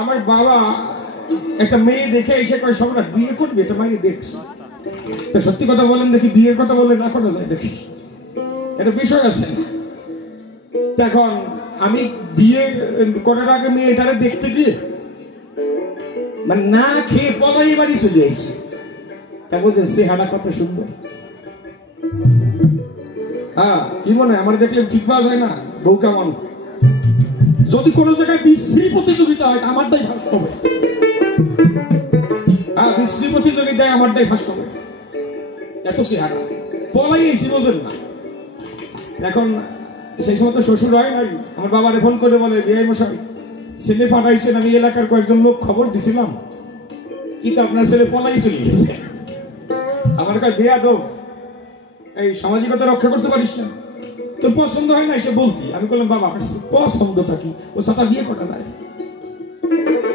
আমার বাবা একটা মেয়ে দেখে এসে কয় সম্রাট বিয়ে করবি, এটা মাইনে দেখছি। তো সত্যি কথা বলেন দেখি, বিয়ের কথা বলে না করা যায় দেখি, এটা বিষয় আছে। এখন আমি বিয়ে করার আগে মেয়েটারে দেখতে গিয়ে মানে না খেয়ে পলাই বাড়ি চলে আসছি। তা বলছেন চেহারা কত সুন্দর। হ্যাঁ, কি মনে হয় আমার দেখলে ঠিক পাওয়া যায় না বউ কেমন? যদি কোনো জায়গায় বিশ্রী প্রতিযোগিতা হয় আমারটাই ফার্স্ট হবে। হ্যাঁ, বিশ্রী প্রতিযোগিতায় আমারটাই ফার্স্ট হবে। এত চেহারা পলাই এসি বোঝেন না। এখন সেই সময় তো শ্বশুর হয় নাই, আমার বাবারে ফোন করে বলে বিআই মশাই ছেলে পাঠাইছেন, আমি এলাকার কয়েকজন লোক খবর দিছিলাম, কিন্তু আপনার ছেলে পলাই চলে গেছে। আমার কাছে বেয়াদব, এই সামাজিকতা রক্ষা করতে পারিস না, তোর পছন্দ হয় না এসে বলতি। আমি বললাম বাবা পছন্দটা কি, ও সাথে বিয়ে করা যায়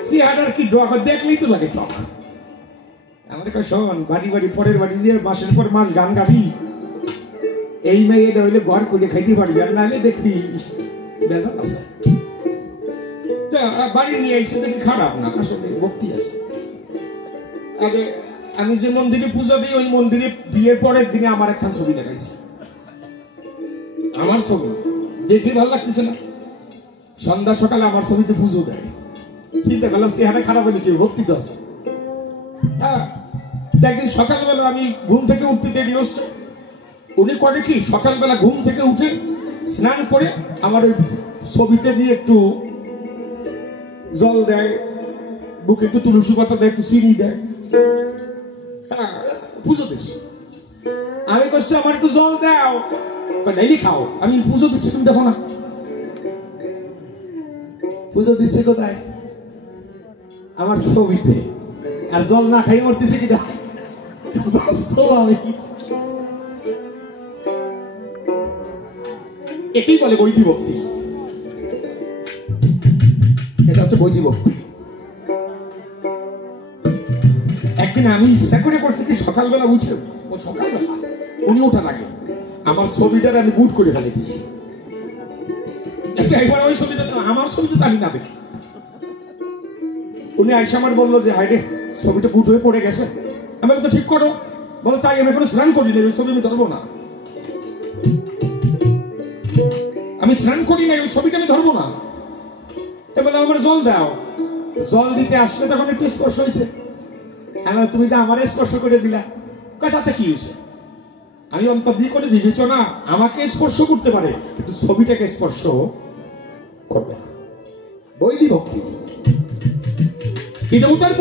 চেহারার কি ডক দেখলেই তো লাগে টক। আমাদের কাছে শোন, বাড়ি বাড়ি পরের বাড়ি যে মাসের পর মাস গান গাবি, এই মেয়েটা হইলে ঘর করে খাইতে পারবি, আর নাহলে দেখবি বেজাল আছে। বাড়ি নিয়ে এসে দেখি খারাপ না, আসলে ভক্তি আছে। আগে আমি যে মন্দিরে পূজা দিই ওই মন্দিরে বিয়ের পরের দিনে আমার একটা ছবি দেখাইছে, আমার ছবি দেখে ভালো লাগতেছে না। সন্ধ্যা সকালে আমার ছবিতে পুজো দেয়, চিন্তা করলাম চেহারা খারাপ হলে কি ভক্তি তো আছে। হ্যাঁ, একদিন সকালবেলা আমি ঘুম থেকে উঠতে দেরি হচ্ছে, উনি করে কি সকালবেলা ঘুম থেকে উঠে স্নান করে আমার ওই ছবিতে দিয়ে একটু জল দেয়, বুকে একটু তুলসী পাতা দেয়, একটু চিনি দেয়, পুজো দিস। আমি করছি আমার একটু জল দাও, ডেইলি খাও। আমি পুজো দিচ্ছি, তুমি দেখো না পুজো দিচ্ছে কোথায়? আমার ছবিতে। আর জল না খাই মরতেছে কিনা আমি। এটাই বলে বৈধি ভক্তি, এটা হচ্ছে বৈধি ভক্তি। একদিন আমি ইচ্ছা করে করছি কি সকালবেলা উঠে, ও সকালবেলা উনি ওঠার আগে আমার ছবিটার আমি বুট করে ফেলে দিয়েছি। একবার ওই ছবিটা আমার ছবিটা আমি না দেখি, উনি আইসা আমার বললো যে হাইরে ছবিটা বুট হয়ে পড়ে গেছে। আমি তো ঠিক করো, বলো তাই আমি কোনো স্নান করি না, ওই ছবি আমি ধরবো না। আমি স্নান করি না, ওই ছবিটা আমি ধরবো না। এবার আমার জল দাও, জল দিতে আসলে তখন একটু স্পর্শ হয়েছে। তুমি যে আমার স্পর্শ করে দিলা, কথাতে কি হয়েছে? আমি অন্তর দিয়ে করে বিবেচনা আমাকে স্পর্শ করতে পারে, কিন্তু ছবিটাকে স্পর্শ করবে না। বৈধি ভক্তি, এটা ওটার